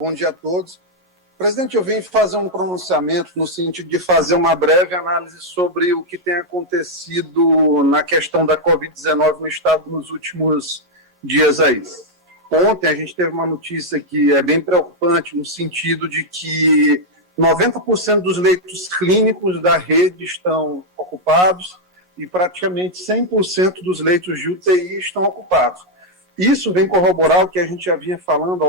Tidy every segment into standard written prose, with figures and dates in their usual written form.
Bom dia a todos. Presidente, eu vim fazer um pronunciamento no sentido de fazer uma breve análise sobre o que tem acontecido na questão da Covid-19 no Estado nos últimos dias aí. Ontem a gente teve uma notícia que é bem preocupante no sentido de que 90% dos leitos clínicos da rede estão ocupados e praticamente 100% dos leitos de UTI estão ocupados. Isso vem corroborar o que a gente já vinha falando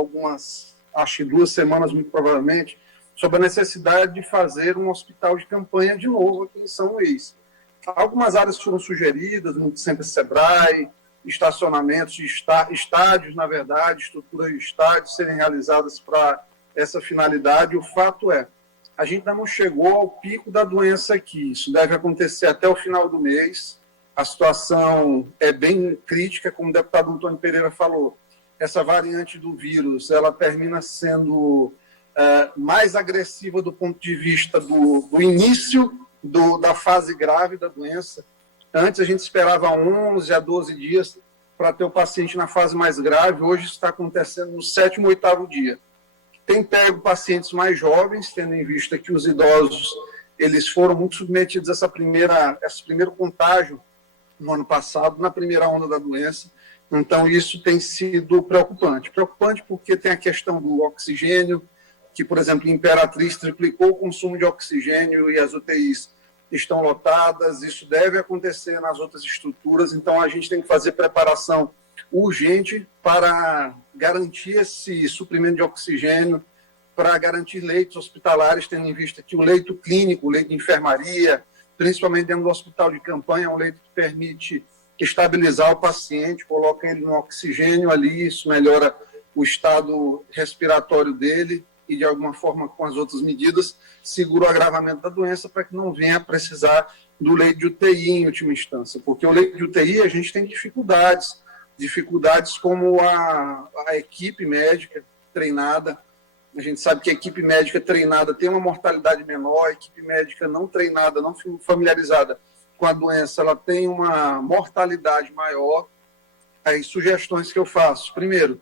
acho que 2 semanas, muito provavelmente, sobre a necessidade de fazer um hospital de campanha de novo aqui em São Luís. Algumas áreas foram sugeridas, muito sempre SEBRAE, estacionamentos de estádios, na verdade, estruturas de estádios serem realizadas para essa finalidade. O fato é, a gente ainda não chegou ao pico da doença aqui. Isso deve acontecer até o final do mês. A situação é bem crítica, como o deputado Antônio Pereira falou. Essa variante do vírus, ela termina sendo mais agressiva do ponto de vista do início da fase grave da doença. Antes a gente esperava 11 a 12 dias para ter o paciente na fase mais grave. Hoje isso está acontecendo no 7º ou 8º dia. Tem pego pacientes mais jovens, tendo em vista que os idosos eles foram muito submetidos a esse primeiro contágio no ano passado, na primeira onda da doença. Então, isso tem sido preocupante. Preocupante porque tem a questão do oxigênio, que, por exemplo, em Imperatriz triplicou o consumo de oxigênio e as UTIs estão lotadas. Isso deve acontecer nas outras estruturas. Então, a gente tem que fazer preparação urgente para garantir esse suprimento de oxigênio, para garantir leitos hospitalares, tendo em vista que o leito clínico, o leito de enfermaria, principalmente dentro do hospital de campanha, é um leito que permite estabilizar o paciente, coloca ele no oxigênio ali, isso melhora o estado respiratório dele e, de alguma forma, com as outras medidas, segura o agravamento da doença para que não venha a precisar do leito de UTI em última instância. Porque o leito de UTI a gente tem dificuldades como a equipe médica treinada. A gente sabe que a equipe médica treinada tem uma mortalidade menor, a equipe médica não treinada, não familiarizada com a doença, ela tem uma mortalidade maior. Aí, sugestões que eu faço. Primeiro,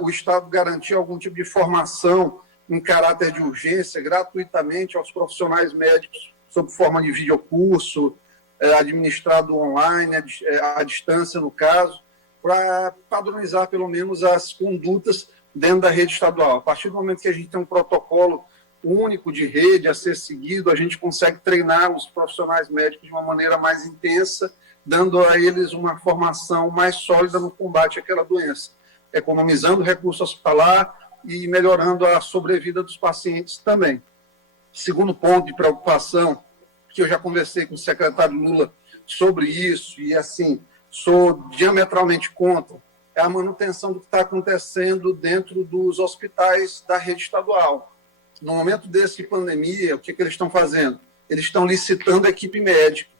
o Estado garantir algum tipo de formação em caráter de urgência, gratuitamente aos profissionais médicos, sob forma de videocurso, administrado online, à distância, no caso, para padronizar, pelo menos, as condutas dentro da rede estadual. A partir do momento que a gente tem um protocolo único de rede a ser seguido, a gente consegue treinar os profissionais médicos de uma maneira mais intensa, dando a eles uma formação mais sólida no combate àquela doença, economizando recurso hospitalar e melhorando a sobrevida dos pacientes também. Segundo ponto de preocupação, que eu já conversei com o secretário Lula sobre isso, e assim, sou diametralmente contra, é a manutenção do que está acontecendo dentro dos hospitais da rede estadual. No momento desse pandemia, o que eles estão fazendo? Eles estão licitando a equipe médica,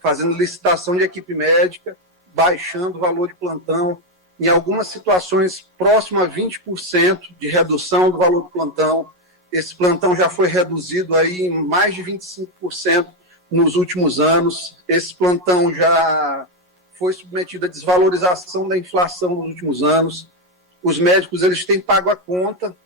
fazendo licitação de equipe médica, baixando o valor de plantão, em algumas situações próximo a 20% de redução do valor do plantão. Esse plantão já foi reduzido aí em mais de 25% nos últimos anos. Esse plantão já foi submetido à desvalorização da inflação nos últimos anos. Os médicos eles têm pago a conta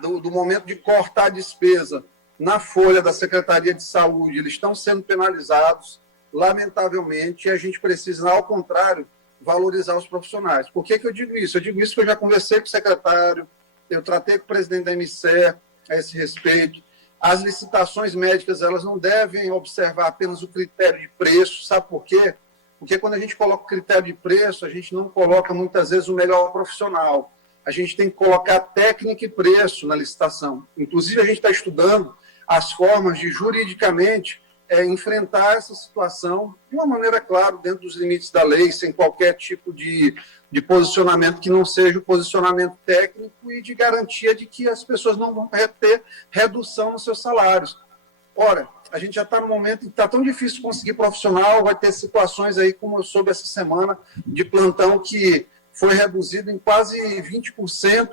do momento de cortar a despesa na folha da Secretaria de Saúde. Eles estão sendo penalizados, lamentavelmente, e a gente precisa, ao contrário, valorizar os profissionais. Por que eu digo isso? Eu digo isso porque eu já conversei com o secretário, eu tratei com o presidente da MCE a esse respeito. As licitações médicas elas não devem observar apenas o critério de preço. Sabe por quê? Porque quando a gente coloca o critério de preço, a gente não coloca muitas vezes o melhor profissional. A gente tem que colocar técnica e preço na licitação. Inclusive, a gente está estudando as formas de, juridicamente, enfrentar essa situação de uma maneira, claro, dentro dos limites da lei, sem qualquer tipo de posicionamento que não seja o posicionamento técnico e de garantia de que as pessoas não vão ter redução nos seus salários. Ora, a gente já está no momento em que está tão difícil conseguir profissional, vai ter situações aí, como eu soube essa semana, de plantão que foi reduzido em quase 20%.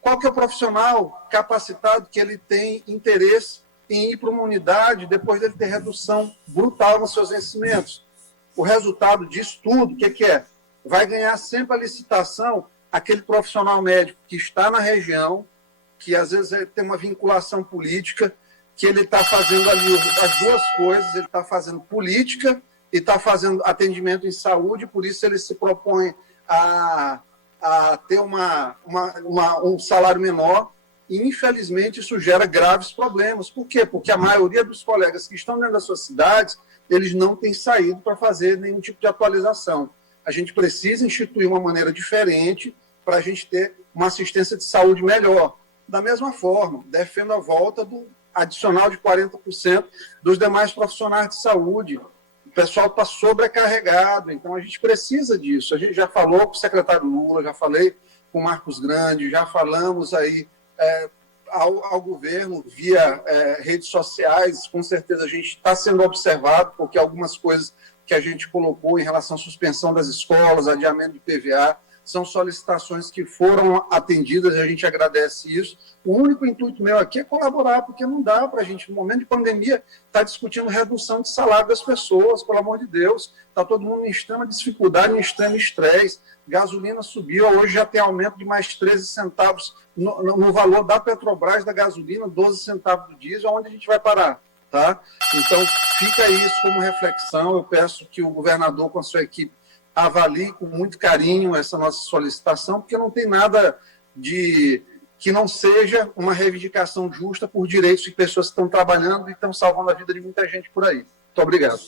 Qual que é o profissional capacitado que ele tem interesse em ir para uma unidade depois dele ter redução brutal nos seus vencimentos? O resultado disso tudo, o que é? Vai ganhar sempre a licitação aquele profissional médico que está na região, que às vezes tem uma vinculação política, que ele está fazendo ali as duas coisas, ele está fazendo política e está fazendo atendimento em saúde, por isso ele se propõe a ter um salário menor, e infelizmente isso gera graves problemas. Por quê? Porque a maioria dos colegas que estão dentro das suas cidades, eles não têm saído para fazer nenhum tipo de atualização. A gente precisa instituir uma maneira diferente para a gente ter uma assistência de saúde melhor. Da mesma forma, defendo a volta do adicional de 40% dos demais profissionais de saúde. O pessoal está sobrecarregado, então a gente precisa disso. A gente já falou com o secretário Lula, já falei com o Marcos Grande, já falamos aí ao governo via redes sociais. Com certeza a gente está sendo observado, porque algumas coisas que a gente colocou em relação à suspensão das escolas, adiamento de PVA, são solicitações que foram atendidas, e a gente agradece isso. O único intuito meu aqui é colaborar, porque não dá para a gente, no momento de pandemia, estar discutindo redução de salário das pessoas, pelo amor de Deus. Está todo mundo em extrema dificuldade, em extremo estresse. Gasolina subiu, hoje já tem aumento de mais 13 centavos no valor da Petrobras, da gasolina, 12 centavos do diesel. Onde a gente vai parar? Tá? Então, fica isso como reflexão. Eu peço que o governador, com a sua equipe, avalie com muito carinho essa nossa solicitação, porque não tem nada de que não seja uma reivindicação justa por direitos de pessoas que estão trabalhando e estão salvando a vida de muita gente por aí. Muito obrigado.